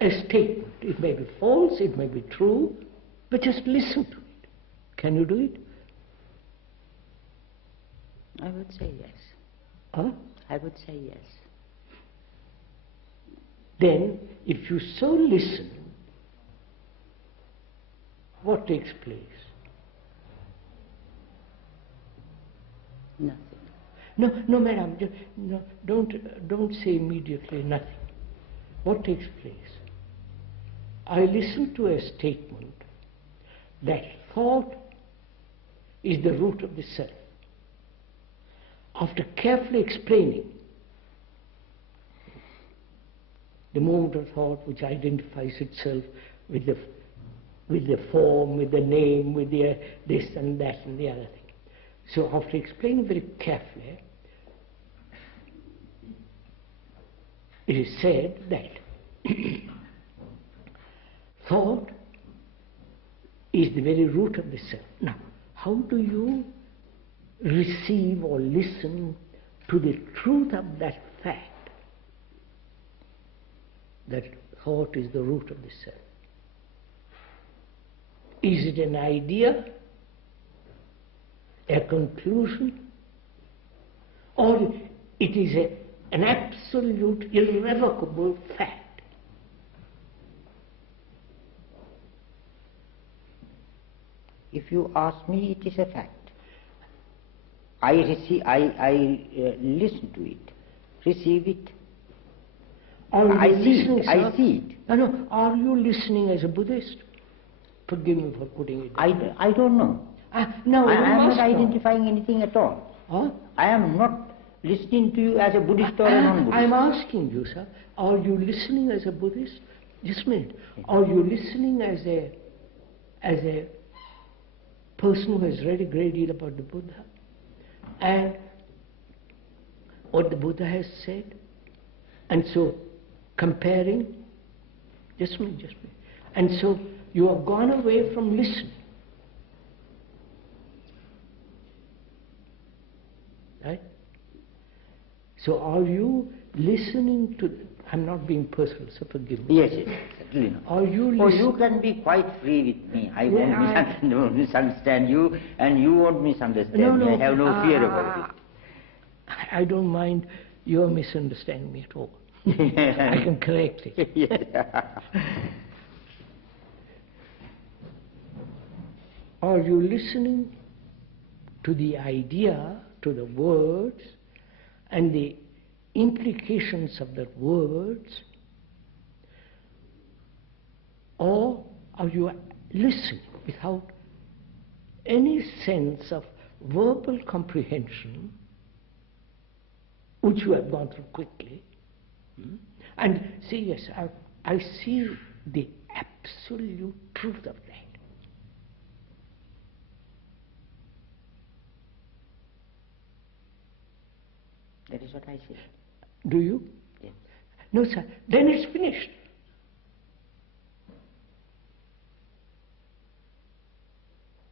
a statement. It may be false, it may be true, but just listen to it. Can you do it? I would say yes. Huh? I would say yes. Then, if you so listen, what takes place? Nothing. No, madam, no, don't say immediately nothing. What takes place? I listen to a statement that thought is the root of the self. After carefully explaining the moment of thought which identifies itself with the form, with the name, with the this and that and the other thing. So after explaining very carefully, it is said that thought is the very root of the self. Now, how do you receive or listen to the truth of that fact that thought is the root of the self? Is it an idea, a conclusion, or it is an absolute, irrevocable fact? If you ask me, it is a fact. I listen to it, receive it. I see it. No, are you listening as a Buddhist? Forgive me for putting it down. I don't know. No, I am not know. identifying anything at all. Huh? I am not listening to you as a Buddhist or a non-Buddhist. I am asking you, sir, are you listening as a Buddhist? Just a minute. Are you listening as a person who has read a great deal about the Buddha and what the Buddha has said? And so comparing, just a minute. And so you have gone away from listening. Right? So are you listening to, I'm not being personal, so forgive me. Yes, certainly not. Are you listening? Oh, you can be quite free with me. I won't misunderstand you, and you won't misunderstand me. I have no fear about it. I don't mind your misunderstanding me at all. I can correct it. Yes. Are you listening to the idea, to the words, and the implications of the words, or are you listening without any sense of verbal comprehension, which you have gone through quickly? And see, yes, I see the absolute truth of that. That is what I say. Do you? Yes. No, sir. Then it's finished.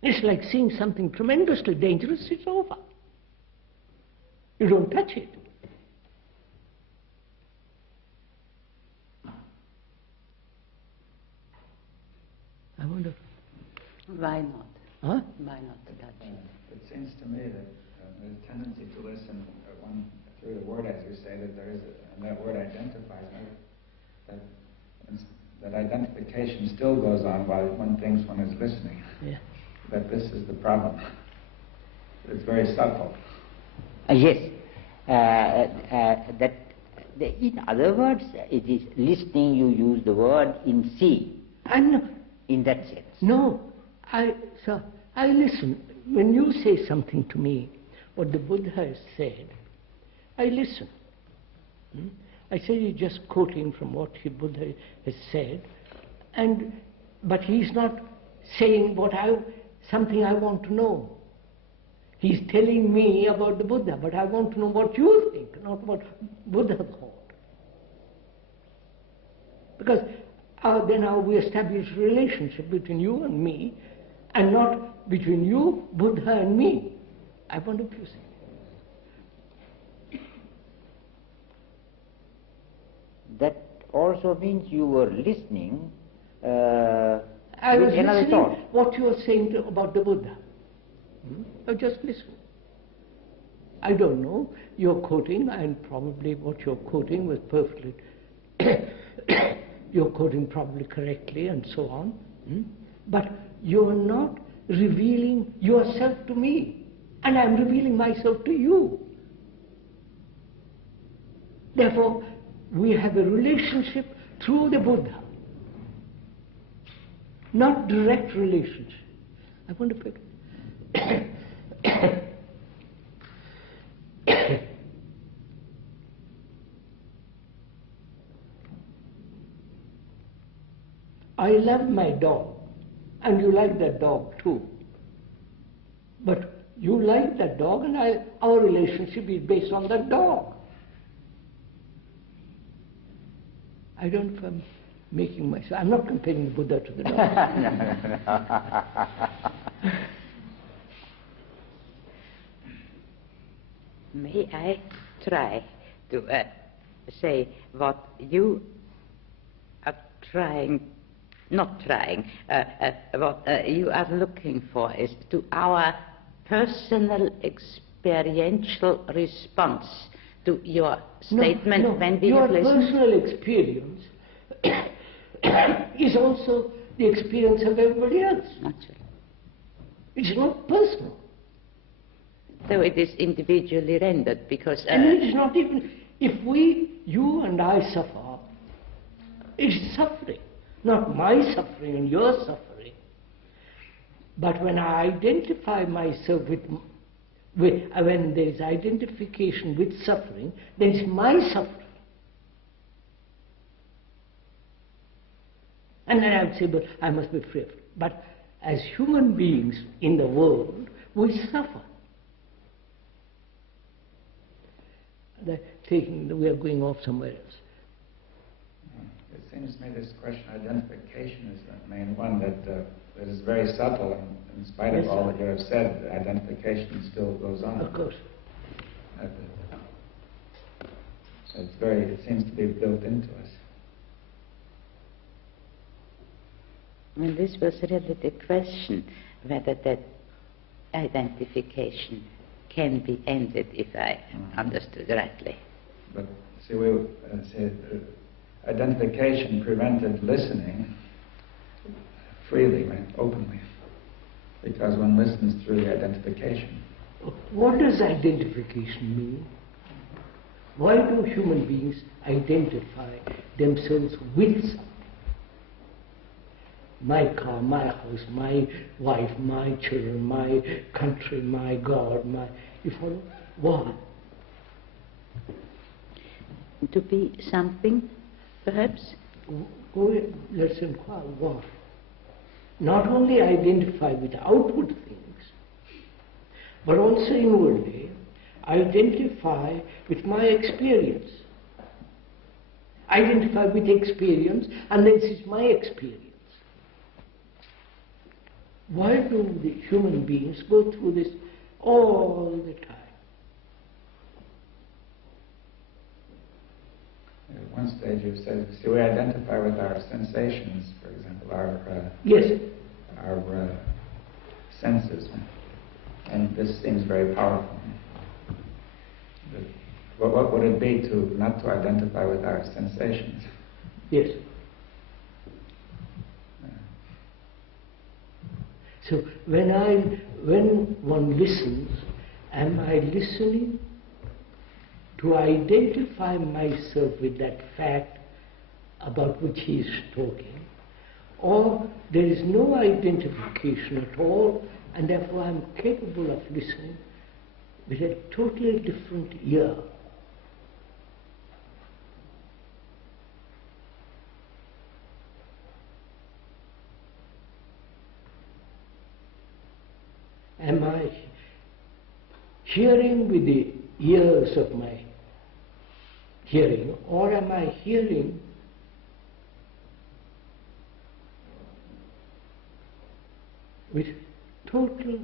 It's like seeing something tremendously dangerous, it's over. You don't touch it. I wonder. Why not? Huh? Why not touch it? It seems to me that there's a tendency to listen through the word, as you say, that there is, and that word identifies me, that identification still goes on while one thinks one is listening. Yeah. That this is the problem. It's very subtle. Yes. In other words, it is listening, you use the word in see. In that sense. No, sir, I listen. When you say something to me, what the Buddha has said, I listen. I say you're just quoting from what the Buddha has said, but he's not saying something I want to know. He's telling me about the Buddha, but I want to know what you think, not what Buddha thought. Because then how we establish a relationship between you and me, and not between you, Buddha, and me. I wonder if you see. That also means you were listening I was with another listening thought. what you were saying about the Buddha. I just listened. I don't know. You're quoting, and probably what you're quoting was perfectly. You're quoting probably correctly, and so on. But you're not revealing yourself to me, and I'm revealing myself to you. Therefore, we have a relationship through the Buddha, not direct relationship. I want to put. I love my dog, and you like that dog too. But you like that dog, and our relationship is based on that dog. I don't know if I'm making myself. I'm not comparing the Buddha to the dog. May I try to say what you are what you are looking for is to our personal experiential response to your statement when we have listened? Your personal experience is also the experience of everybody else. Naturally. It's not personal. So it is individually rendered because... and it is not even, if you and I suffer, it's suffering. Not my suffering and your suffering. But when I identify myself when there is identification with suffering, then it's my suffering. And then I would say, but I must be free of it. But as human beings in the world, we suffer. We are going off somewhere else. It seems to me this question of identification is the main one that is very subtle, and in spite of all that you have said, identification still goes on. Of course. So it seems to be built into us. Well, this was really the question, whether that identification can be ended, if I understood rightly. But see, identification prevented listening freely, right, openly, because one listens through the identification. What does identification mean? Why do human beings identify themselves with something? My car, my house, my wife, my children, my country, my God, you follow? Why? To be something, perhaps? Let's inquire why. Not only identify with outward things, but also inwardly identify with my experience. Identify with experience, and this is my experience. Why do the human beings go through this all the time? At one stage you said, see, we identify with our sensations, for example, yes, our senses, and this seems very powerful. What would it be not to identify with our sensations? Yes. So when one listens, am I listening to identify myself with that fact about which he is talking, or there is no identification at all, and therefore I am capable of listening with a totally different ear? Am I hearing with the ears of my hearing, or am I hearing with total